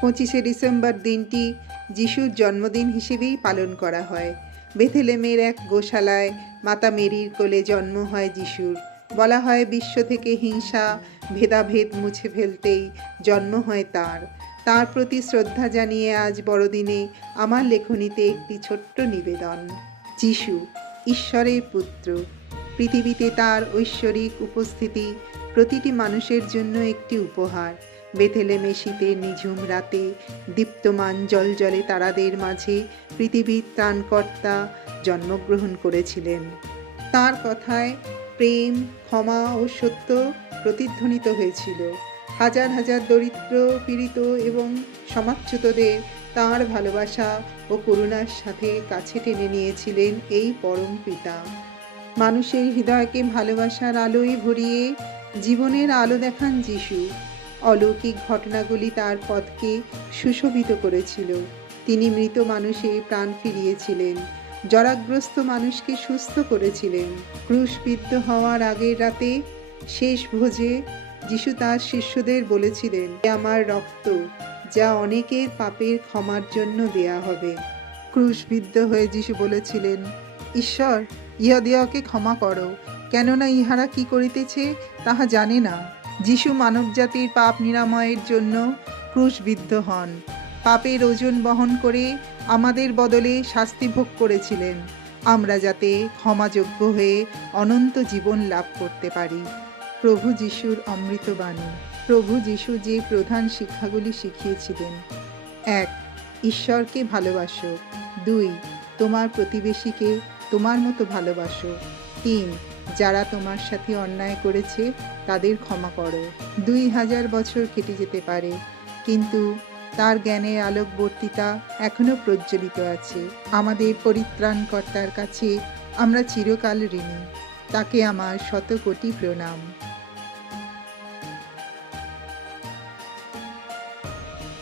পঁচিশে ডিসেম্বর দিনটি যিশুর জন্মদিন হিসেবেই পালন করা হয়। বেথেলেমের এক গোশালায় মাতা মেরির কোলে জন্ম হয় যিশুর। বলা হয়, বিশ্ব থেকে হিংসা, ভেদাভেদ মুছে ফেলতেই জন্ম হয় তার। তার প্রতি শ্রদ্ধা জানিয়ে আজ বড়দিনে আমার লেখনীতে একটি ছোট্ট নিবেদন। যিশু, ঈশ্বরের পুত্র, পৃথিবীতে তার ঐশ্বরিক উপস্থিতি প্রতিটি মানুষের জন্য একটি উপহার। বেথেলেমে শীতের নিঝুম রাতে, দীপ্তমান জলজলে তারাদের মাঝে পৃথিবীর ত্রাণকর্তা জন্মগ্রহণ করেছিলেন। তার কথায় প্রেম, ক্ষমা ও সত্য প্রতিধ্বনিত হয়েছিল। হাজার হাজার দরিদ্র, পীড়িত এবং সমাচ্যুতদের তাঁর ভালোবাসা ও করুণার সাথে কাছে টেনে নিয়েছিলেন এই পরম পিতা। মানুষের হৃদয়কে ভালোবাসার আলোয় ভরিয়ে জীবনের আলো দেখান যিশু। অলৌকিক ঘটনাগুলি তার পথকে সুশোভিত করেছিল। তিনি মৃত মানুষের প্রাণ ফিরিয়েছিলেন। জরাগ্রস্ত মানুষকে সুস্থ করেছিলেন। ক্রুশবিদ্ধ হওয়ার আগের রাতে শেষ ভোজে যিশু তার শিষ্যদের বলেছিলেন, "এ আমার রক্ত, যা অনেকের পাপের ক্ষমার জন্য দেয়া হবে। ক্রুশবিদ্ধ হয়ে যিশু বলেছিলেন, ঈশ্বর ইহাদিয়াকে ক্ষমা করো, কেননা ইহারা কি করিতেছে তাহা জানে না। যিশু মানবজাতির পাপ নিরাময়ের জন্য ক্রুশবিদ্ধ হন। পাপের ওজন বহন করে আমাদের বদলে শাস্তি ভোগ করেছিলেন। আমরা যাতে ক্ষমাযোগ্য হয়ে অনন্ত জীবন লাভ করতে পারি। প্রভু যিশুর অমৃত বাণী। প্রভু যিশু যে প্রধান শিক্ষাগুলি শিখিয়েছিলেন। এক, ঈশ্বরকে ভালোবাসো। দুই, তোমার প্রতিবেশীকে তোমার মতো ভালোবাসো। তিন যারা তোমার সাথে অন্যায় করেছে, তাদের ক্ষমা করো। দুই হাজার বছর কেটে যেতে পারে, কিন্তু তার জ্ঞানের আলোকবর্তিতা এখনও প্রজ্বলিত আছে। আমাদের পরিত্রাণকর্তার কাছে আমরা চিরকাল ঋণী। তাকে আমার শত কোটি প্রণাম।